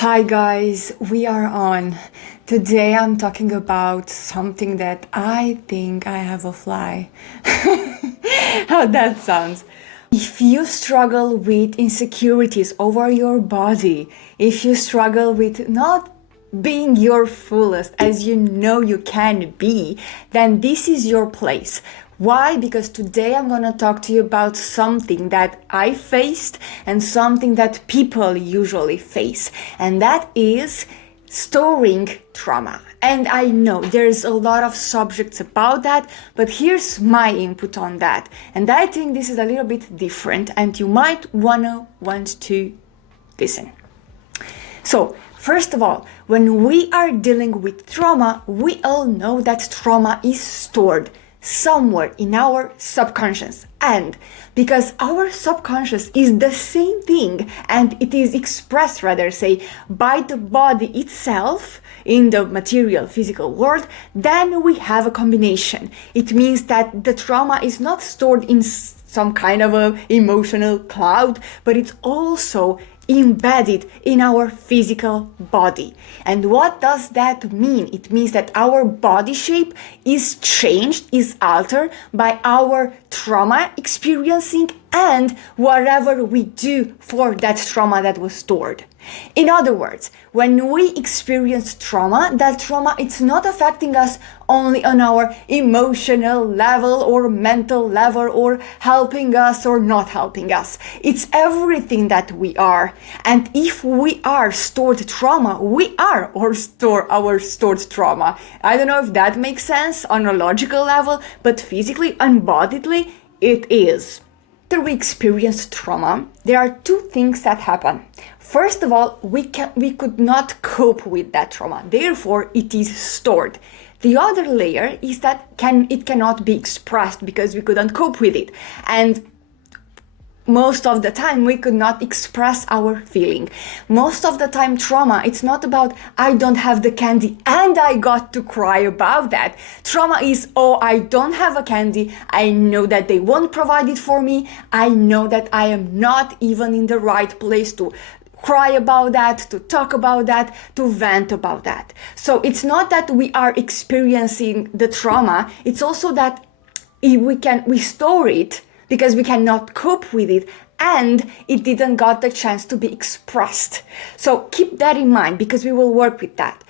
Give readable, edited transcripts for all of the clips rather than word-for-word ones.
Hi guys, we are on. Today I'm talking about something that I think I have a fly. How that sounds. If you struggle with insecurities over your body, if you struggle with not being your fullest as you know you can be, then this is your place. Why? Because today I'm gonna talk to you about something that I faced and something that people usually face, and that is storing trauma. And I know there's a lot of subjects about that, but here's my input on that. And I think this is a little bit different and you might want to listen. So, first of all, when we are dealing with trauma, we all know that trauma is stored somewhere in our subconscious, and because our subconscious is the same thing and it is expressed by the body itself in the material physical world, then we have a combination. It means that the trauma is not stored in some kind of a emotional cloud, but it's also embedded in our physical body. And what does that mean? It means that our body shape is changed, is altered by our trauma experiencing and whatever we do for that trauma that was stored. In other words, when we experience trauma, that trauma, it's not affecting us only on our emotional level or mental level or helping us or not helping us. It's everything that we are. And if we are stored trauma, we are or store our stored trauma. I don't know if that makes sense on a logical level, but physically, embodiedly, it is. After we experience trauma, there are two things that happen. First of all, we could not cope with that trauma. Therefore, it is stored. The other layer is that it cannot be expressed because we couldn't cope with it. And most of the time we could not express our feeling. Most of the time trauma, it's not about I don't have the candy and I got to cry about that. Trauma is, oh, I don't have a candy. I know that they won't provide it for me. I know that I am not even in the right place to cry about that, to talk about that, to vent about that. So it's not that we are experiencing the trauma. It's also that we store it because we cannot cope with it and it didn't got the chance to be expressed. So keep that in mind because we will work with that.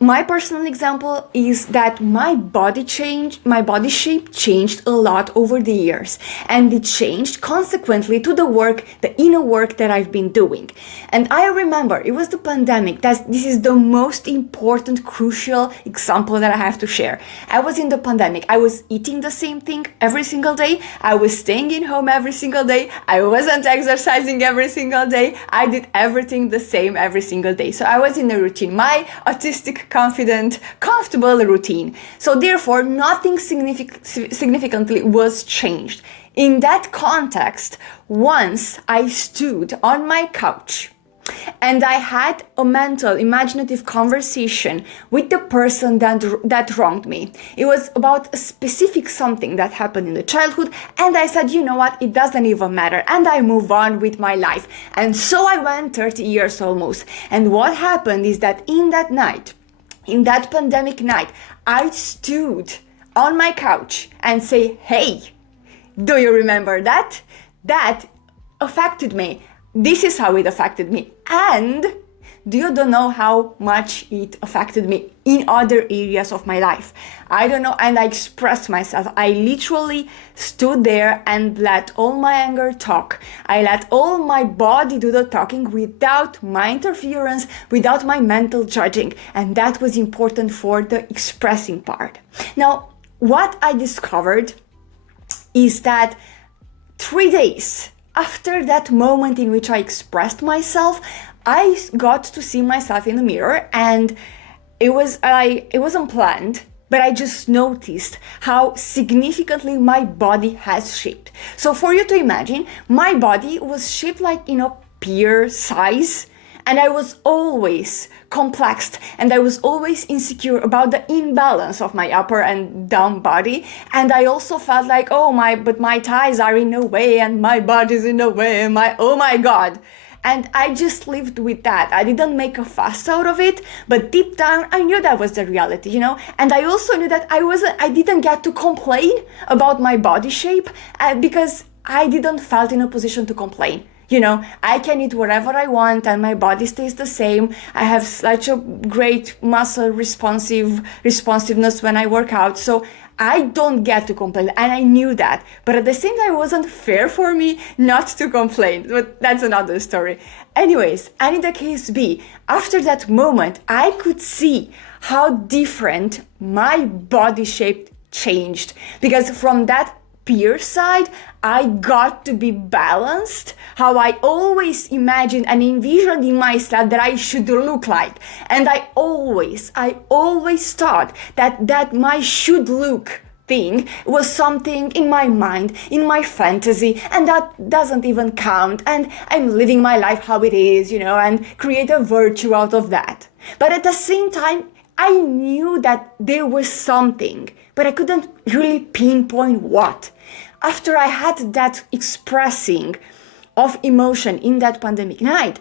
My personal example is that my body shape changed a lot over the years, and it changed consequently to the inner work that I've been doing. And I remember it was the pandemic. This is the most important, crucial example that I have to share. I was in the pandemic. I was eating the same thing every single day. I was staying in home every single day. I wasn't exercising every single day. I did everything the same every single day. So I was in a routine. My autistic, confident, comfortable routine. So therefore, nothing significantly was changed. In that context, once I stood on my couch and I had a mental, imaginative conversation with the person that wronged me. It was about a specific something that happened in the childhood, and I said, you know what, it doesn't even matter, and I move on with my life. And so I went 30 years almost. And what happened is that in that pandemic night, I stood on my couch and say, hey, do you remember that? That affected me. This is how it affected me. And do you don't know how much it affected me in other areas of my life? I don't know. And I expressed myself. I literally stood there and let all my anger talk. I let all my body do the talking without my interference, without my mental judging. And that was important for the expressing part. Now, what I discovered is that 3 days after that moment in which I expressed myself, I got to see myself in the mirror, and it was unplanned, but I just noticed how significantly my body has shaped. So for you to imagine, my body was shaped like, pear size, and I was always complexed, and I was always insecure about the imbalance of my upper and down body. And I also felt like, but my thighs are in a way and my body's in a way, and oh my God. And I just lived with that. I didn't make a fuss out of it, but deep down, I knew that was the reality, And I also knew that I didn't get to complain about my body shape because I didn't felt in a position to complain. I can eat whatever I want and my body stays the same. I have such a great muscle responsiveness when I work out. So I don't get to complain, and I knew that. But at the same time, it wasn't fair for me not to complain. But that's another story. Anyways, and in the case B, after that moment, I could see how different my body shape changed. Because from that peer side, I got to be balanced, how I always imagined and envisioned in myself that I should look like. And I always thought that my should look thing was something in my mind, in my fantasy, and that doesn't even count. And I'm living my life how it is, and create a virtue out of that. But at the same time, I knew that there was something, but I couldn't really pinpoint what. After I had that expressing of emotion in that pandemic night,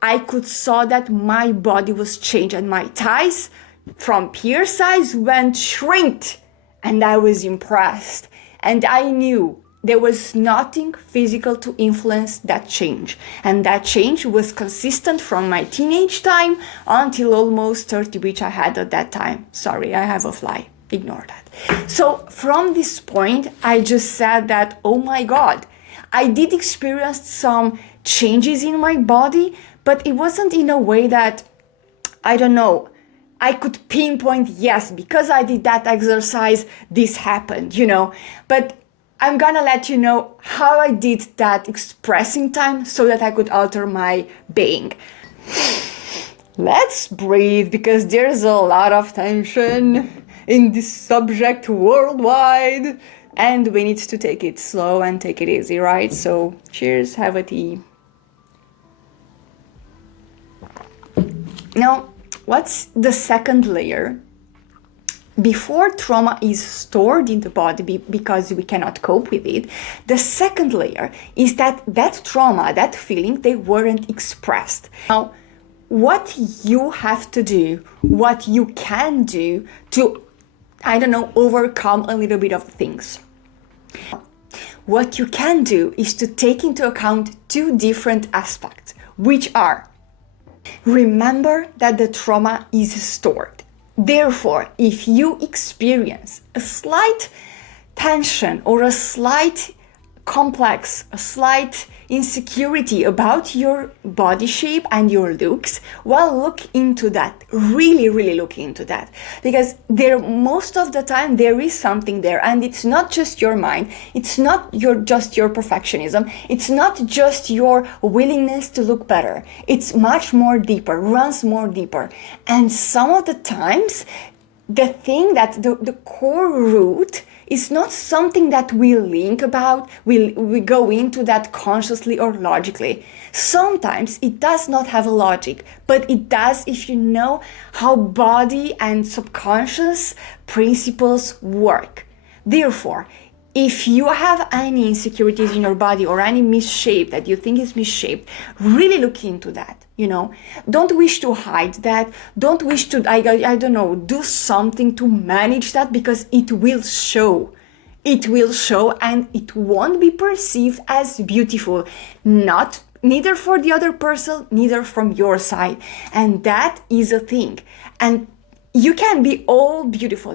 I could saw that my body was changed and my thighs from peer size went shrinked, and I was impressed. And I knew there was nothing physical to influence that change. And that change was consistent from my teenage time until almost 30, which I had at that time. Sorry, I have a fly. Ignore that. So from this point, I just said that, oh my God, I did experience some changes in my body, but it wasn't in a way that, I don't know, I could pinpoint, yes, because I did that exercise, this happened, But I'm gonna let you know how I did that expressing time so that I could alter my being. Let's breathe, because there's a lot of tension in this subject worldwide, and we need to take it slow and take it easy, right? So cheers, have a tea. Now, what's the second layer? Before trauma is stored in the body because we cannot cope with it, the second layer is that trauma, that feeling, they weren't expressed. Now, what you have to do, what you can do to, overcome a little bit of things. What you can do is to take into account two different aspects, which are, remember that the trauma is stored. Therefore, if you experience a slight tension or a slight complex, a slight insecurity about your body shape and your looks, well, look into that. Really look into that. Because most of the time there is something there, and it's not just your mind, it's not just your perfectionism, it's not just your willingness to look better. It's much more deeper, runs more deeper. And some of the times, the thing that the core root is not something that we think about, we go into that consciously or logically. Sometimes it does not have a logic, but it does if you know how body and subconscious principles work. Therefore, if you have any insecurities in your body or any misshape that you think is misshaped, really look into that. Don't wish to hide that. Don't wish to, do something to manage that, because it will show. It will show, and it won't be perceived as beautiful. Neither for the other person, neither from your side. And that is a thing. And you can be all beautiful,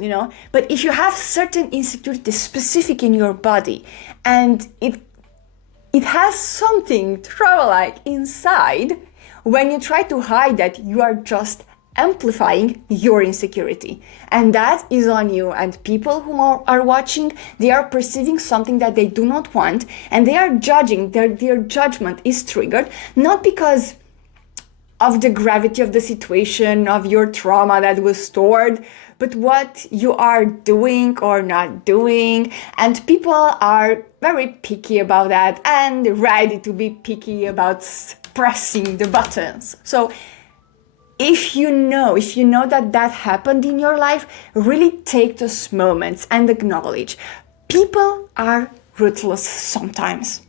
but if you have certain insecurities specific in your body, and it has something trauma-like inside, when you try to hide that, you are just amplifying your insecurity. And that is on you. And people who are watching, they are perceiving something that they do not want, and they are judging. Their judgment is triggered, not because of the gravity of the situation, of your trauma that was stored, but what you are doing or not doing. And people are very picky about that and ready to be picky about pressing the buttons. So if you know that happened in your life, really take those moments and acknowledge. People are ruthless sometimes.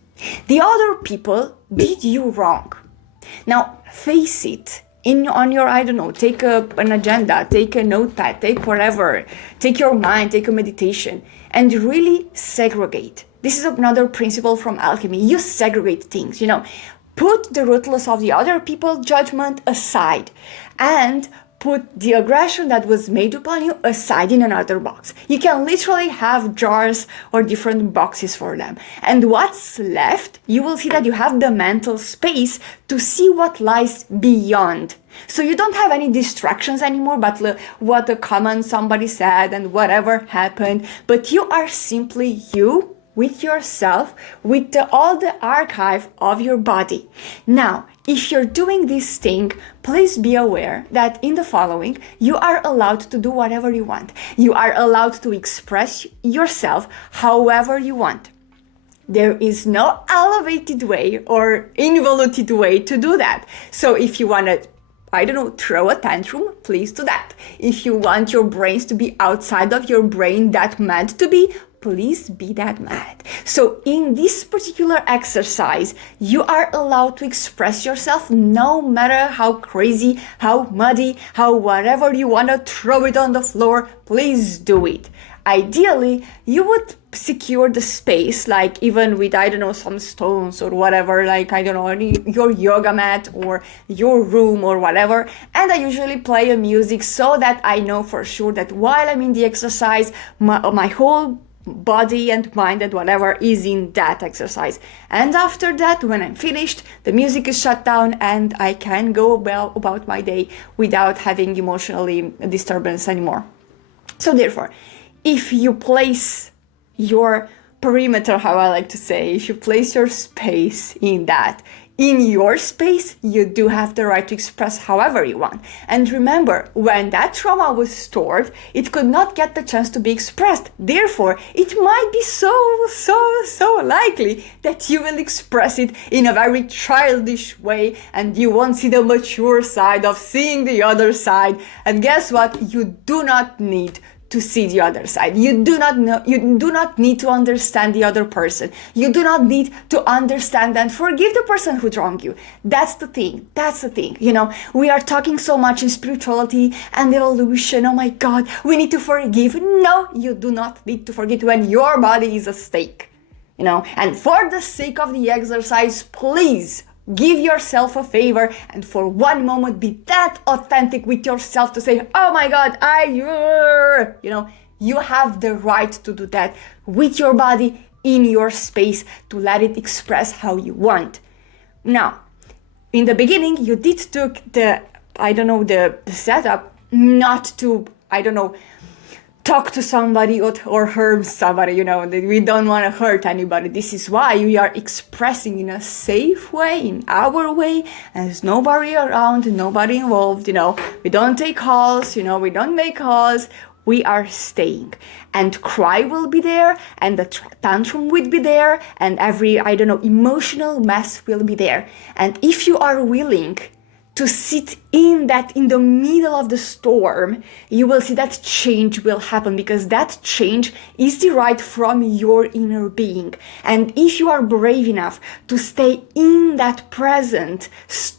The other people did you wrong. Now, face it. On your, I don't know, take an agenda, take a notepad, take whatever, take your mind, take a meditation, and really segregate. This is another principle from alchemy. You segregate things, put the ruthless of the other people's judgment aside and put the aggression that was made upon you aside in another box. You can literally have jars or different boxes for them. And what's left, you will see that you have the mental space to see what lies beyond. So you don't have any distractions anymore, but what a comment somebody said and whatever happened, but you are simply you with yourself, with all the archive of your body. Now, if you're doing this thing, please be aware that in the following, you are allowed to do whatever you want. You are allowed to express yourself however you want. There is no elevated way or involuted way to do that. So if you want to throw a tantrum, please do that. If you want your brains to be outside of your brain that meant to be, please be that mad. So in this particular exercise, you are allowed to express yourself no matter how crazy, how muddy, how whatever you want to throw it on the floor, please do it. Ideally, you would secure the space, like even with, some stones or whatever, your yoga mat or your room or whatever. And I usually play a music so that I know for sure that while I'm in the exercise, my whole body and mind and whatever is in that exercise. And after that, when I'm finished, the music is shut down and I can go about my day without having emotionally disturbance anymore. So therefore, if you place your perimeter, how I like to say, if you place your space in your space, you do have the right to express however you want. And remember, when that trauma was stored, it could not get the chance to be expressed. Therefore, it might be so likely that you will express it in a very childish way and you won't see the mature side of seeing the other side. And guess what? You do not need to see the other side. You do not need to understand the other person. You do not need to understand and forgive the person who wronged you. That's the thing. We are talking so much in spirituality and evolution. Oh my God, we need to forgive. No, you do not need to forget when your body is at stake. And for the sake of the exercise, please give yourself a favor and for one moment be that authentic with yourself to say, oh my God, you have the right to do that with your body in your space to let it express how you want. Now, in the beginning, you did took the setup not to, talk to somebody or hurt somebody, we don't want to hurt anybody. This is why we are expressing in a safe way, in our way, and there's nobody around, nobody involved, we don't take calls, we don't make calls, we are staying. And cry will be there, and the tantrum will be there, and every, emotional mess will be there. And if you are willing to sit in the middle of the storm, you will see that change will happen, because that change is derived from your inner being. And if you are brave enough to stay in that present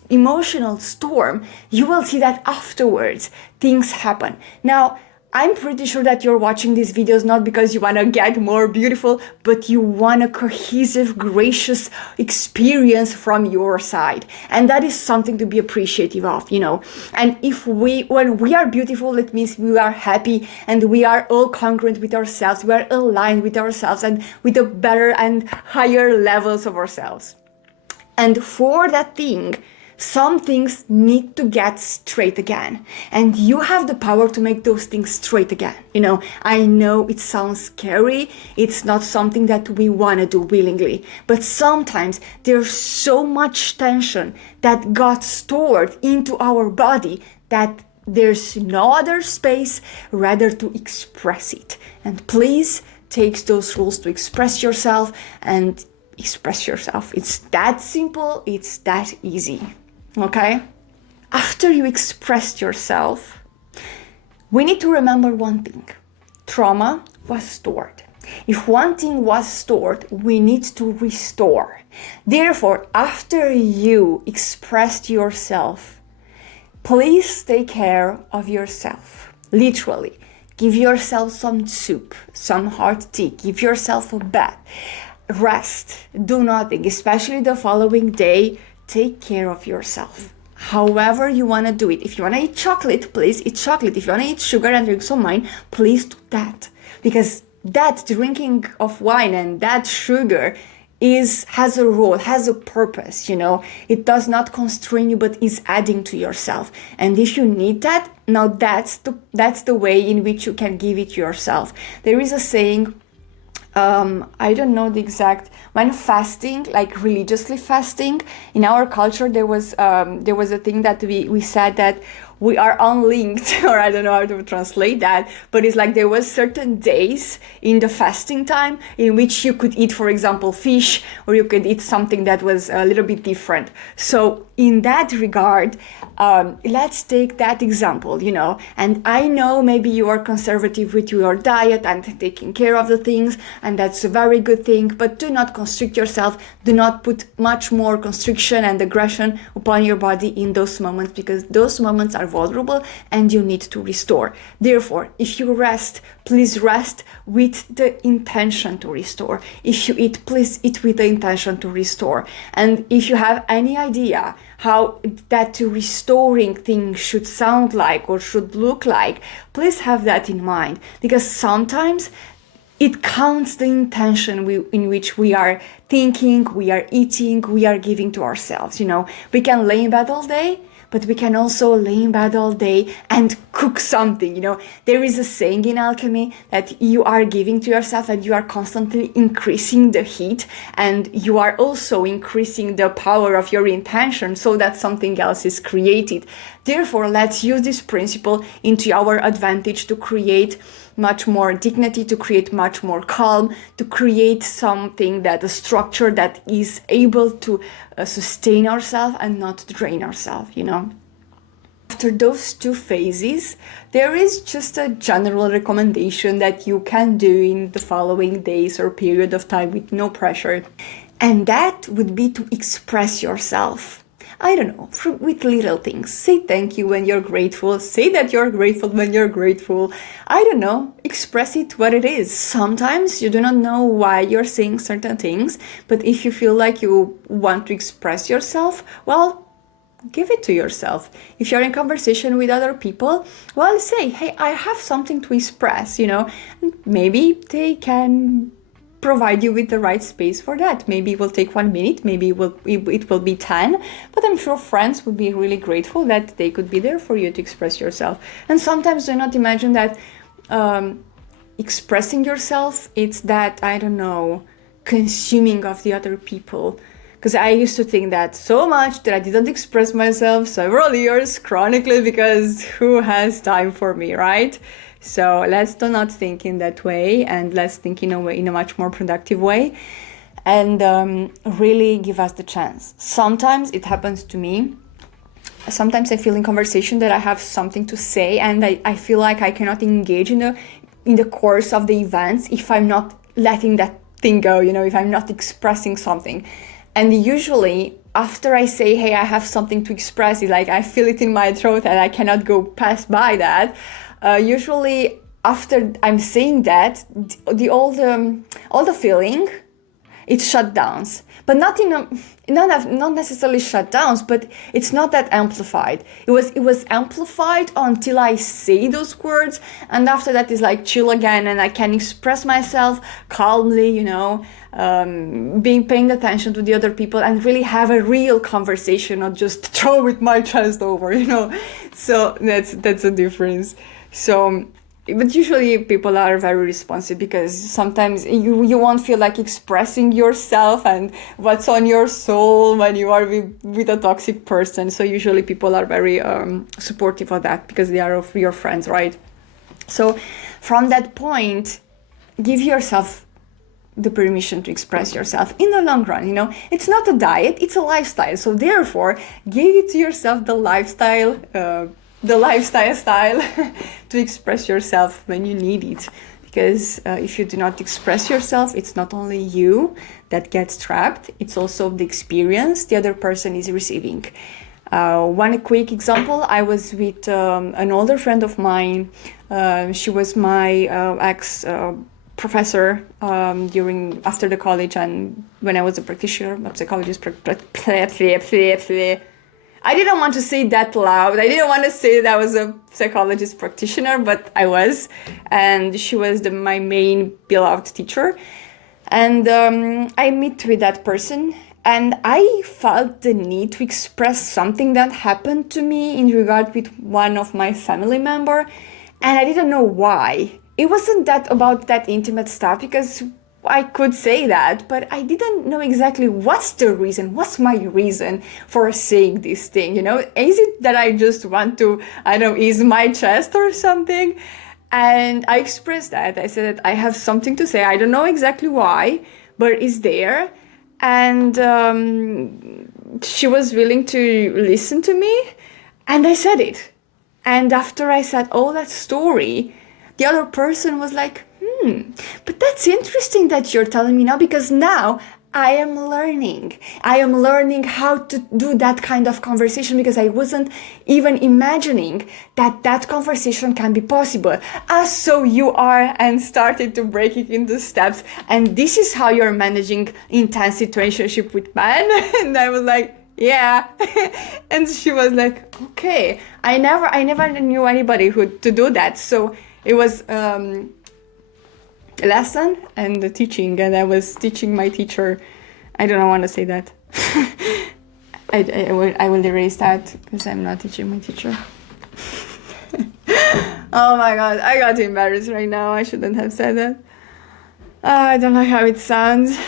emotional storm, you will see that afterwards things happen. Now, I'm pretty sure that you're watching these videos not because you want to get more beautiful, but you want a cohesive, gracious experience from your side. And that is something to be appreciative of, And when we are beautiful, it means we are happy and we are all congruent with ourselves. We are aligned with ourselves and with the better and higher levels of ourselves. And for that thing, some things need to get straight again, and you have the power to make those things straight again. I know it sounds scary, it's not something that we want to do willingly, but sometimes there's so much tension that got stored into our body that there's no other space rather to express it. And please take those rules to express yourself and express yourself. It's that simple, it's that easy. Okay? After you expressed yourself, we need to remember one thing. Trauma was stored. If one thing was stored, we need to restore. Therefore, after you expressed yourself, please take care of yourself. Literally, give yourself some soup, some hot tea, give yourself a bath, rest, do nothing, especially the following day. Take care of yourself. However you want to do it. If you want to eat chocolate, please eat chocolate. If you want to eat sugar and drink some wine, please do that. Because that drinking of wine and that sugar has a role, has a purpose, It does not constrain you, but is adding to yourself. And if you need that, now that's the way in which you can give it to yourself. There is a saying, I don't know the exact, when fasting, like religiously fasting, in our culture there was a thing that we said that we are unlinked, or I don't know how to translate that, but it's like there was certain days in the fasting time in which you could eat, for example, fish, or you could eat something that was a little bit different. So in that regard, let's take that example, and I know maybe you are conservative with your diet and taking care of the things, and that's a very good thing, but do not constrict yourself. Do not put much more constriction and aggression upon your body in those moments, because those moments are vulnerable and you need to restore. Therefore, if you rest, please rest with the intention to restore. If you eat, please eat with the intention to restore. And if you have any idea how that restoring thing should sound like or should look like, please have that in mind, because sometimes it counts the intention in which we are thinking, we are eating, we are giving to ourselves. We can lay in bed all day, but we can also lay in bed all day and cook something. There is a saying in alchemy that you are giving to yourself and you are constantly increasing the heat, and you are also increasing the power of your intention so that something else is created. Therefore, let's use this principle into our advantage to create much more dignity, to create much more calm, to create something, a structure that is able to sustain ourselves and not drain ourselves, After those two phases, there is just a general recommendation that you can do in the following days or period of time with no pressure. And that would be to express yourself. I don't know, with little things. Say thank you when you're grateful. Say that you're grateful when you're grateful. I don't know, express it what it is. Sometimes you do not know why you're saying certain things, but if you feel like you want to express yourself, well, give it to yourself. If you're in conversation with other people, well, say, hey, I have something to express, Maybe they can provide you with the right space for that. Maybe it will take 1 minute, maybe it will be 10, but I'm sure friends would be really grateful that they could be there for you to express yourself. And sometimes do not imagine that expressing yourself, it's that, I don't know, consuming of the other people. Because I used to think that so much that I didn't express myself several years chronically, because who has time for me, right? So let's do not think in that way, and let's think in a much more productive way, and really give us the chance. Sometimes it happens to me. Sometimes I feel in conversation that I have something to say, and I feel like I cannot engage in the course of the events if I'm not letting that thing go, if I'm not expressing something. And usually after I say, hey, I have something to express, it's like I feel it in my throat and I cannot go pass by that. Usually after I'm saying that, all the feeling, it's shut downs, but not necessarily shut downs, but it's not that amplified. It was amplified until I say those words, and after that is like chill again, and I can express myself calmly, paying attention to the other people and really have a real conversation, not just throw with my chest over, So that's a difference. So, but usually people are very responsive, because sometimes you won't feel like expressing yourself and what's on your soul when you are with a toxic person. So usually people are very supportive of that, because they are your friends, right? So from that point, give yourself the permission to express yourself in the long run. It's not a diet, it's a lifestyle. So therefore, give it to yourself the lifestyle style to express yourself when you need it, because if you do not express yourself, it's not only you that gets trapped, it's also the experience the other person is receiving. One quick example, I was with an older friend of mine. She was my ex professor after the college, and when I was a practitioner, a psychologist. I didn't want to say that loud. I didn't want to say that I was a psychologist practitioner, but I was, and she was my main beloved teacher. And I met with that person, and I felt the need to express something that happened to me in regard with one of my family member, and I didn't know why. It wasn't that about that intimate stuff, because I could say that, but I didn't know exactly what's my reason for saying this thing, Is it that I just want to, ease my chest or something? And I expressed that. I said that I have something to say. I don't know exactly why, but it's there. And she was willing to listen to me, and I said it. And after I said all that story, the other person was like, but that's interesting that you're telling me now, because now I am learning. I am learning how to do that kind of conversation, because I wasn't even imagining that conversation can be possible. So you are, and started to break it into steps. And this is how you're managing intense situationship with men. And I was like, yeah. And she was like, okay. I never knew anybody who to do that. So it was a lesson and the teaching, and I was teaching my teacher. I don't want to say that. I will erase that, because I'm not teaching my teacher. Oh my god, I got embarrassed right now. I shouldn't have said that. I don't like how it sounds.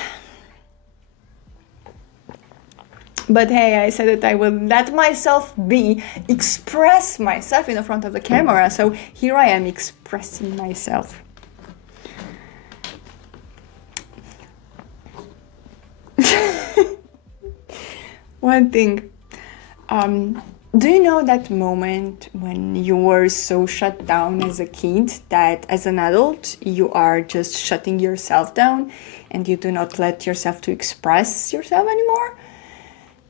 But hey, I said that I will let myself express myself in the front of the camera. So here I am expressing myself. One thing, do you know that moment when you were so shut down as a kid that as an adult you are just shutting yourself down and you do not let yourself to express yourself anymore?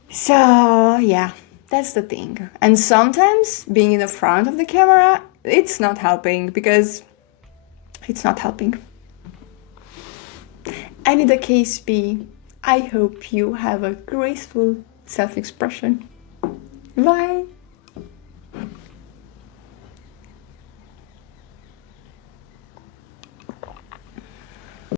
So yeah, that's the thing. And sometimes being in the front of the camera, it's not helping, because it's not helping. Any the case be, I hope you have a graceful self-expression. Bye!